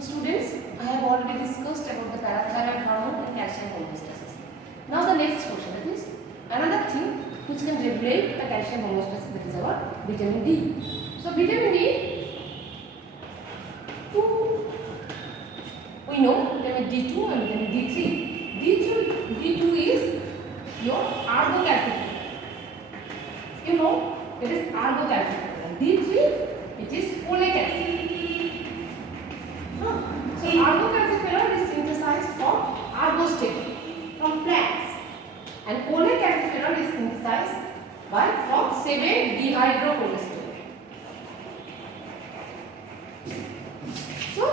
So students, I have already discussed about the parathyroid hormone and calcium homeostasis. Now the next question, that is another thing which can regulate the calcium homeostasis, that is our vitamin D. So vitamin D, we know vitamin D2 and vitamin D3. D2 is your arganic acid. You know, it is arganic acid. D3, it is folic acid. So argocalciferol is synthesized from argostate, from plants, and folic acidiferol is synthesized from 7-dehydrocholesterol. So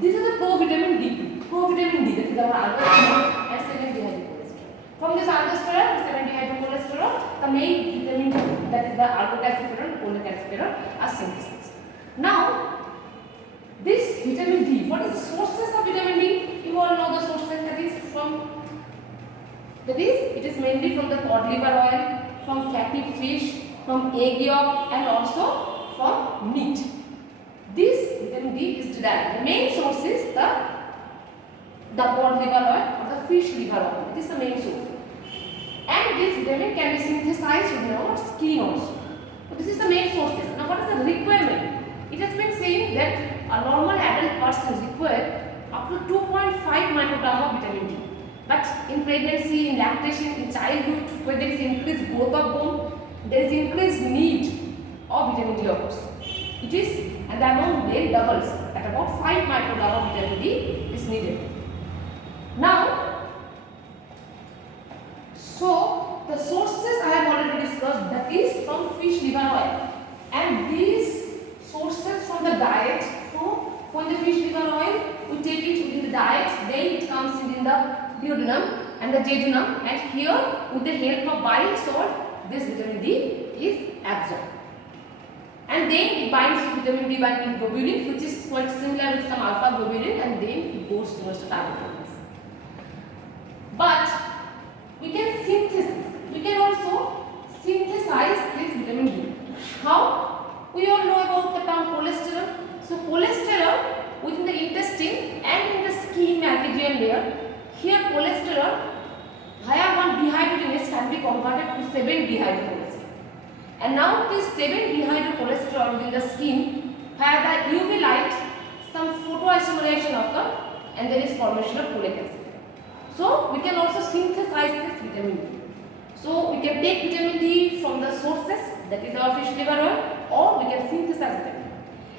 these are the provitamin D2, provitamin D, that is our aldosterone and 7-dehydrocholesterol. From this aldosterone, 7-dehydrocholesterol, the main vitamin, that is the argocalciferol and folic acidiferol, are synthesized. Now this vitamin D, what is the sources of vitamin D? You all know the sources, it is mainly from the cod liver oil, from fatty fish, from egg yolk, and also from meat. This vitamin D is derived. The main source is the cod liver oil or the fish liver oil. It is the main source. And this vitamin can be synthesized in our skin also. So this is the main sources. Now what is the requirement? It has been saying that a normal adult person requires up to 2.5 microgram of vitamin D. But in pregnancy, in lactation, in childhood, where there is increased growth of bone, there is increased need of vitamin D, of course. It is, and the amount then doubles at about 5 microgram of vitamin D is needed. Now, so the sources I have already discussed, that is from fish liver oil, and these sources from the diet. From the fish liver oil, we take it within the diet, then it comes in the duodenum and the jejunum, and here with the help of bile salt, this vitamin D is absorbed. And then it binds to vitamin B binding globulin, which is quite similar with some alpha globulin, and then it goes towards the target organs. But we can also synthesize this vitamin D. How? We all know about the term cholesterol. So cholesterol within the intestine and in the skin matrilineal layer, here cholesterol via one dehydrogenase can be converted to 7-dehydrocholesterol. And now this 7-dehydrocholesterol within the skin via the UV light, some photoisomerization occurs and there is formation of folic acid. So we can also synthesize this vitamin D. So we can take vitamin D from the sources, that is our fish liver oil, or we can synthesize vitamin D.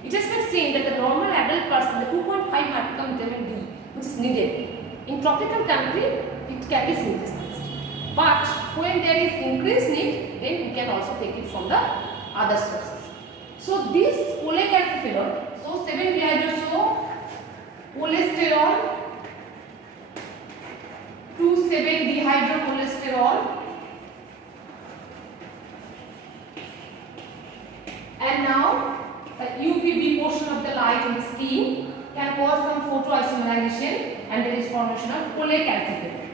It has been seen that the normal adult person, the 2.5 microgram vitamin D, which is needed in tropical country, it can be synthesized. But when there is increased need, then we can also take it from the other sources. So this folic acidiferol, so 7-dehydrocholesterol to 7-dehydrocholesterol, and now the UVB portion of the light in the skin can cause some photoisomerization and there is formation of folic acidiferol.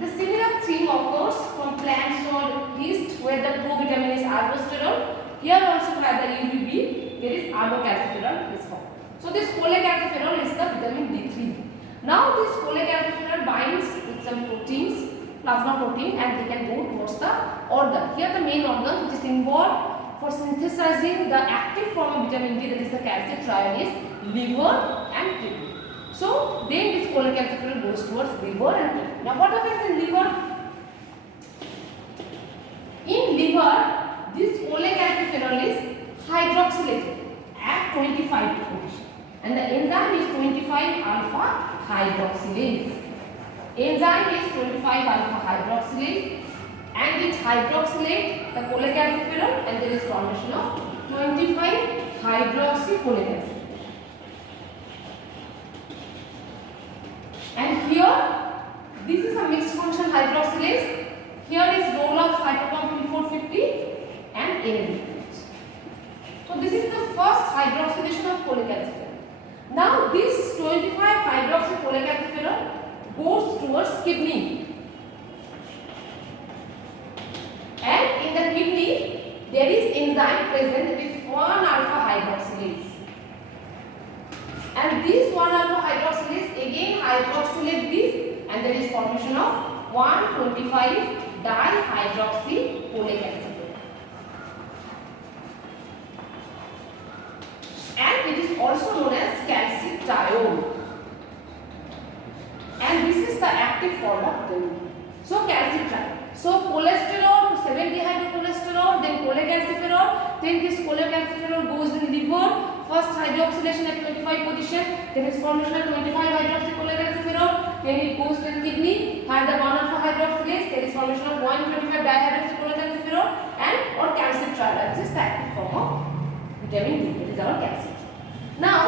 The similar thing occurs from plants or yeast where the provitamin is aldosterone. Here also by the UVB there is argocalciferol is formed. So this folic acidiferol is the vitamin D3. Now this folic acidiferol binds with some proteins, plasma protein, and they can go towards the organ. Here the main organ which is involved for synthesizing the active form of vitamin D, that is the calcitriol, is liver and kidney. So then this folic acidiferol goes towards liver and kidney. Now what happens in liver? In liver, this folic acidiferol is hydroxylated at 25 position, and the enzyme is 25 alpha hydroxylase. Enzyme is 25 alpha hydroxylase, and it hydroxylate the folic acidiferol, and there is formation of 25 hydroxyfolic acid. And here this is a mixed function hydroxylase. Here is role of cytochrome P450 and NADPH. So this is the first hydroxylation of folic acidiferol. Now this 25 hydroxyfolic acidiferol goes towards kidney. And in the kidney there is enzyme present, that is 1 alpha hydroxylase. and this 1 alpha hydroxylase again hydroxylate this, and there is formation of 125 dihydroxyfolate acid. And it is also known as calcitriol. And this is the active form of the. So calcitriol. So cholesterol, 7-dehydrocholesterol, then cholecalciferol, then this cholecalciferol goes in liver, first hydroxylation at 25 position, then is formation of 25 hydroxycholecalciferol, then it goes to the kidney, had the 1 alpha hydroxylase, there is formation of 125 dihydroxycholecalciferol and or calcitriol. This is the active form of vitamin D. That is our calcitriol. Now,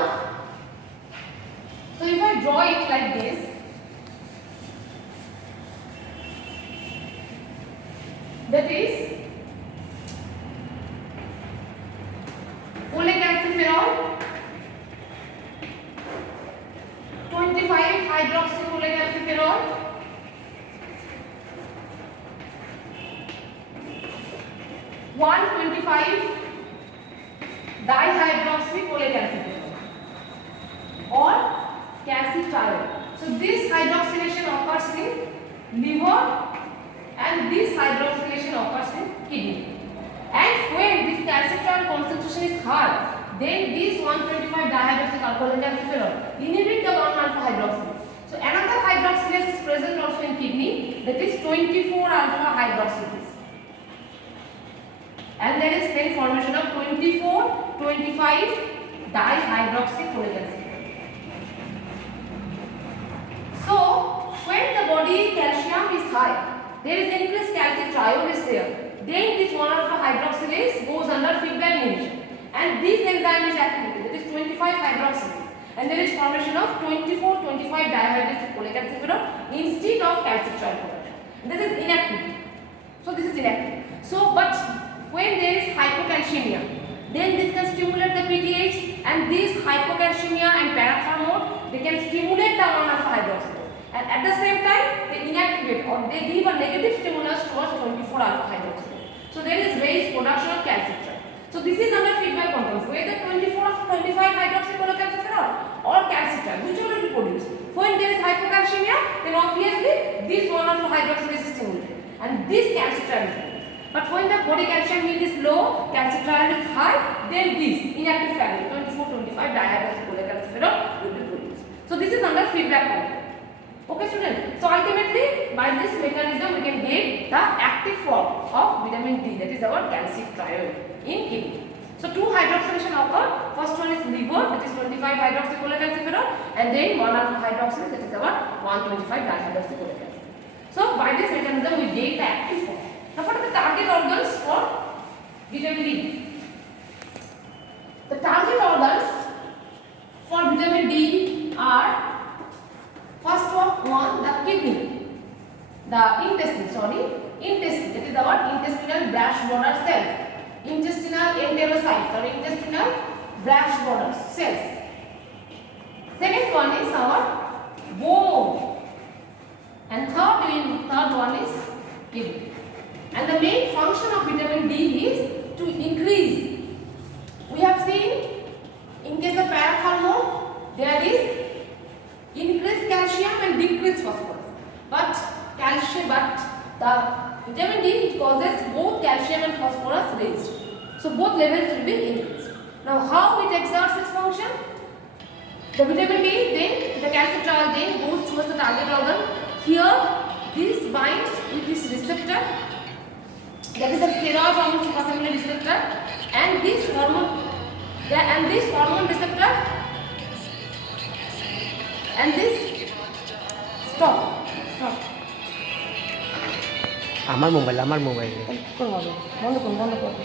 so if I draw it like this, that is cholecalciferol, 25 hydroxycholecalciferol, 125 dihydroxycholecalciferol or calcitriol. So this hydroxylation occurs in liver and this hydroxylation occurs in kidney. And when this calcitriol concentration is high, then this 125 dihydroxycholecalciferol inhibit the 1 alpha hydroxylase. So another hydroxylase is present also in kidney, that is 24 alpha hydroxylase. And there is then formation of 24-25 dihydroxycholecalciferol. So when the body calcium is high, there is increased calcitriol is there. Then this 1 alpha hydroxylase goes under feedback inhibition, and this enzyme is activated. That is 25 hydroxylase, and there is formation of 24-25 dihydroxycholecalciferol instead of calcitriol production. This is inactive. So this is inactive. So but when there is hypocalcemia, then this can stimulate the PTH, and this hypocalcemia and parathormone, they can stimulate the 1 alpha hydroxylase. And at the same time, they inactivate or they give a negative stimulus towards 24 alpha hydroxylase. So there is raised production of calcitriol. So this is under feedback control. Whether 24 or 25 hydroxycholecalciferol or calcitriol, whichever will produce. When there is hypocalcemia, then obviously this 1 alpha hydroxylase is stimulated, and this calcitriol is produced. But when the body calcium mean is low, calcitriol is high, then this inactive fragment 24-25 dihydroxycholecalciferol will be produced. So this is under feedback control. Okay students, so ultimately by this mechanism we can get the active form of vitamin D, that is our calcitriol in kidney. So two hydroxylation occur. First one is liver, that is 25 hydroxycholecalciferol, and then 1 alpha hydroxylase, that is our 125 dihydroxycholecalciferol. So by this mechanism we get the active form. Now what are the target organs for vitamin D? The target organs for vitamin D are first of one, the kidney, the intestine, that is our intestinal brash border cells, intestinal enterocytes or intestinal brash border cells. Second one is our bone, and third one is kidney. And the main function of vitamin D is to increase. We have seen in case of parathormone, there is increased calcium and decreased phosphorus. But the vitamin D, it causes both calcium and phosphorus raised. So both levels will be increased. Now how it exerts its function? The vitamin D, then the calcitriol then goes towards the target organ. Here this binds with this receptor, that is the steroid hormone suprasemial receptor, and this hormone receptor, and this stop. আমার mobile বন্ধ করুন